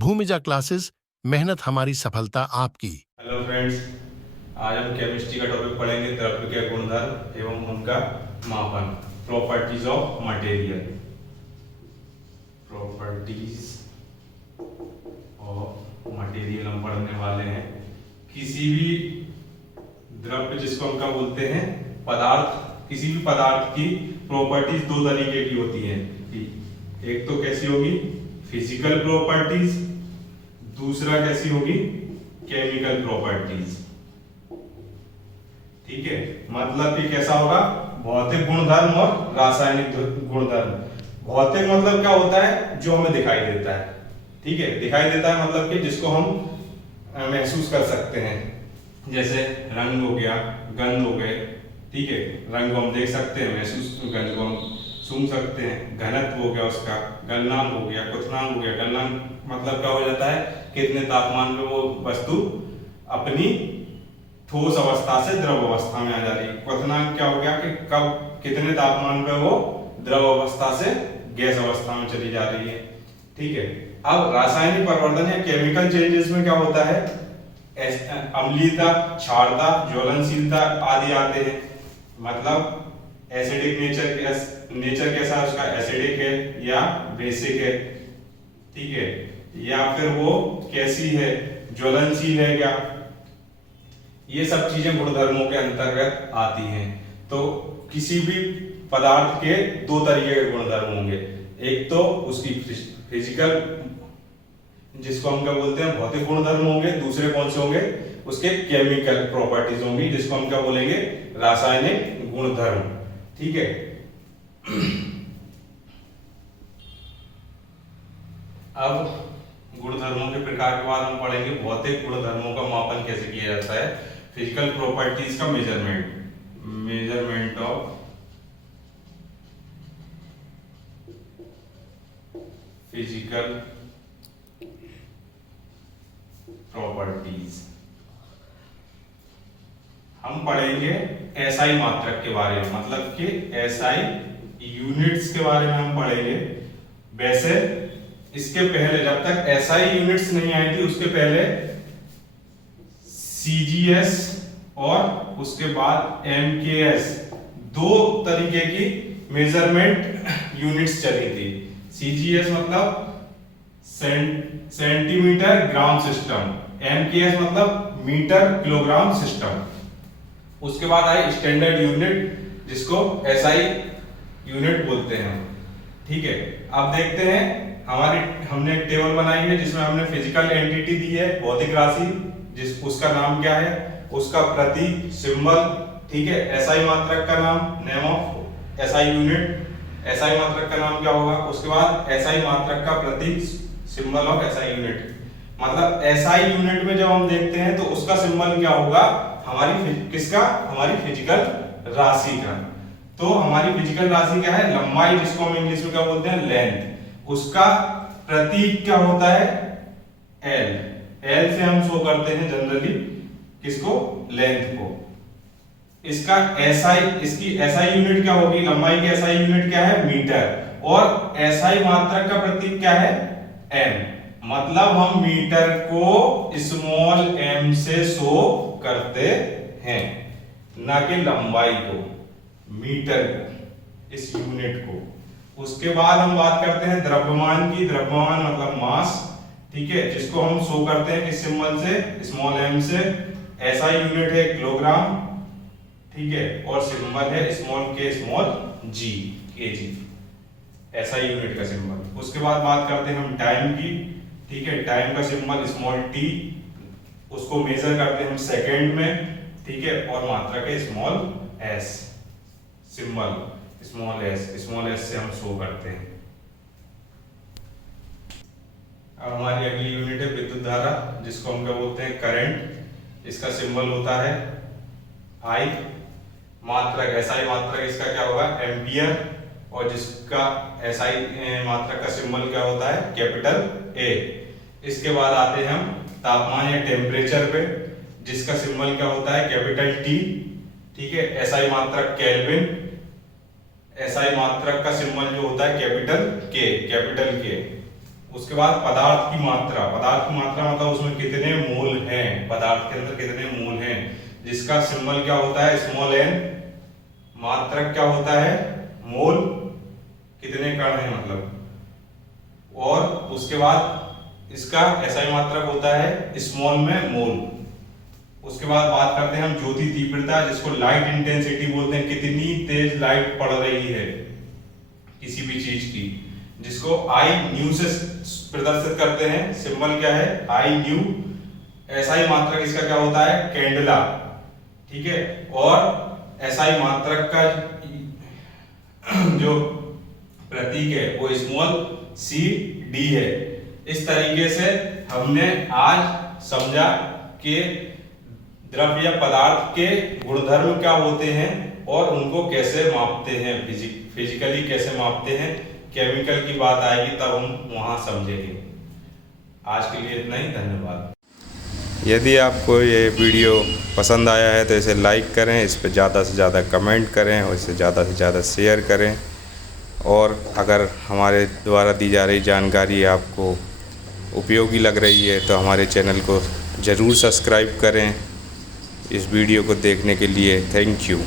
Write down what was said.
Bhumija classes, मेहनत हमारी सफलता आपकी। हेलो फ्रेंड्स, आज हम केमिस्ट्री का टॉपिक पढ़ेंगे द्रव्य के गुणधर्म एवं उनका मापन। Properties of material. Properties of material हम पढ़ने वाले हैं। किसी भी द्रव्य जिसको हम क्या बोलते हैं, पदार्थ, किसी भी पदार्थ की प्रॉपर्टीज दो तरीके की होती हैं। एक तो कैसी होगी, फिजिकल प्रॉपर्टीज, दूसरा कैसी होगी, केमिकल प्रॉपर्टीज। ठीक है, मतलब कि कैसा होगा, भौतिक गुणधर्म और रासायनिक गुणधर्म। भौतिक मतलब क्या होता है, जो हमें दिखाई देता है। ठीक है, दिखाई देता है मतलब कि जिसको हम महसूस कर सकते हैं, जैसे रंग हो गया, गंध हो गए। ठीक है, रंग को हम देख सकते हैं, महसूस, गंध को हम सूंघ सकते हैं। घनत्व हो गया उसका, गलनांक हो गया, क्वथनांक हो गया। गलनांक मतलब क्या हो जाता है, कितने तापमान पे वो वस्तु अपनी ठोस अवस्था से द्रव अवस्था में आ जा रही है। क्वथनांक क्या हो गया कि कब कितने तापमान पे वो द्रव अवस्था से गैस अवस्था में चली जा रही है। ठीक है, अब रासायनिक परिवर्तन या केमिकल चेंजेस में क्या होता है, अम्लीयता, क्षारता, ज्वलनशीलता आदि आते हैं। मतलब एसिडिक नेचर कैसा है उसका, एसिडिक है या बेसिक है। ठीक है, या फिर वो कैसी है, ज्वलनशील है क्या। ये सब चीजें गुणधर्मों के अंतर्गत आती हैं। तो किसी भी पदार्थ के दो तरीके के गुणधर्म होंगे। एक तो उसकी फिजिकल, जिसको हम क्या बोलते हैं, भौतिक गुणधर्म होंगे। दूसरे कौन से होंगे, उसके केमिकल प्रॉपर्टीज होंगी, जिसको हम क्या बोलेंगे, रासायनिक गुणधर्म। ठीक है, अब गुणधर्मों के प्रकार के बाद हम पढ़ेंगे भौतिक गुणधर्मों का मापन कैसे किया जाता है। फिजिकल प्रॉपर्टीज का मेजरमेंट ऑफ फिजिकल प्रॉपर्टीज। हम पढ़ेंगे एसआई मात्रक के बारे में, मतलब कि एसआई यूनिट्स के बारे में हम पढ़ेंगे। वैसे इसके पहले, जब तक एसआई यूनिट्स नहीं आई थी, उसके पहले सीजीएस और उसके बाद एमकेएस, दो तरीके की मेजरमेंट यूनिट्स चली थी। सीजीएस मतलब सेंटीमीटर ग्राम सिस्टम, एमकेएस मतलब मीटर किलोग्राम सिस्टम। उसके बाद आई स्टैंडर्ड यूनिट, जिसको एसआई यूनिट बोलते हैं। ठीक है, अब देखते हैं, हमने एक टेबल बनाई है जिसमें हमने फिजिकल एंटिटी दी है, भौतिक राशि, उसका नाम क्या है, उसका प्रतीक, सिंबल। ठीक है, एसआई मात्रक का नाम, name of SI unit, SI मात्रक का नाम क्या होगा। उसके बाद एसआई मात्रक का प्रतीक, सिंबल ऑफ एसआई यूनिट। मतलब एसआई यूनिट में जब हम देखते हैं तो उसका सिंबल क्या होगा, हमारी किसका, हमारी फिजिकल राशि का। तो हमारी फिजिकल राशि क्या है, लंबाई, जिसको हम इंग्लिश में क्या बोलते हैं, लेंथ। उसका प्रतीक क्या होता है, एल। एल से हम शो करते हैं जनरली किसको, लेंथ को। इसका एसआई, इसकी एसआई यूनिट क्या होगी, लंबाई की एसआई यूनिट क्या है, मीटर। और एसआई मात्रक का प्रतीक क्या है, एम। मतलब हम मीटर को स्मॉल एम से शो करते हैं, ना कि लंबाई को, मीटर को, इस यूनिट को। उसके बाद हम बात करते हैं द्रव्यमान की। द्रव्यमान मतलब मास। ठीक है, जिसको हम शो करते हैं किस सिंबल से, स्मॉल एम से। एसआई यूनिट है किलोग्राम। ठीक है, और सिंबल है स्मॉल के, स्मॉल जी, केजी, एसआई यूनिट का सिंबल। उसके बाद बात करते हैं हम टाइम की। ठीक है, टाइम का सिंबल स्मॉल टी, उसको मेजर करते हैं हम सेकंड में। ठीक है, और मात्रक है small S, symbol small S, small S से हम शो करते हैं। अब हमारी अगली यूनिट है विद्युत धारा, जिसको हम क्या बोलते हैं, करंट। इसका सिंबल होता है आई। मात्रक, एसआई मात्रक इसका क्या होगा, एम्पियर। और जिसका एसआई मात्रक का सिंबल क्या होता है, कैपिटल ए। इसके बाद आते हैं हम तापमान या टेम्परेचर पे, जिसका सिंबल क्या होता है, कैपिटल टी। ठीक है, एसआई मात्रक केल्विन। एसआई मात्रक का सिंबल जो होता है कैपिटल के, कैपिटल के। उसके बाद पदार्थ की मात्रा, पदार्थ की मात्रा मतलब उसमें कितने मोल हैं, पदार्थ के अंदर कितने मोल हैं, जिसका सिंबल क्या होता है स्मॉल एन। मात्रक क्या होता है मोल, कितने कण हैं मतलब। और उसके बाद इसका एसआई मात्रक होता है स्मॉल में मोल। उसके बाद बात करते हैं हम ज्योति तीव्रता, जिसको लाइट इंटेंसिटी बोलते हैं, कितनी तेज लाइट पड़ रही है किसी भी चीज की, जिसको आई न्यू से प्रदर्शित करते हैं। सिंबल क्या है आई न्यू। एसआई मात्रक इसका क्या होता है कैंडला, ठीक है। और एसआई मात्रक का जो प्रतीक है वो स्मॉल सी डी है। इस तरीके से हमने आज समझा कि द्रव्य या पदार्थ के गुणधर्म क्या होते हैं और उनको कैसे मापते हैं, फिजिकली कैसे मापते हैं। केमिकल की बात आएगी तब हम वहां समझेंगे। आज के लिए इतना ही, धन्यवाद। यदि आपको ये वीडियो पसंद आया है तो इसे लाइक करें, इस पर ज़्यादा से ज़्यादा कमेंट करें और इसे ज़्यादा से ज़्यादा शेयर करें। और अगर हमारे द्वारा दी जा रही जानकारी आपको उपयोगी लग रही है तो हमारे चैनल को ज़रूर सब्सक्राइब करें। इस वीडियो को देखने के लिए थैंक यू।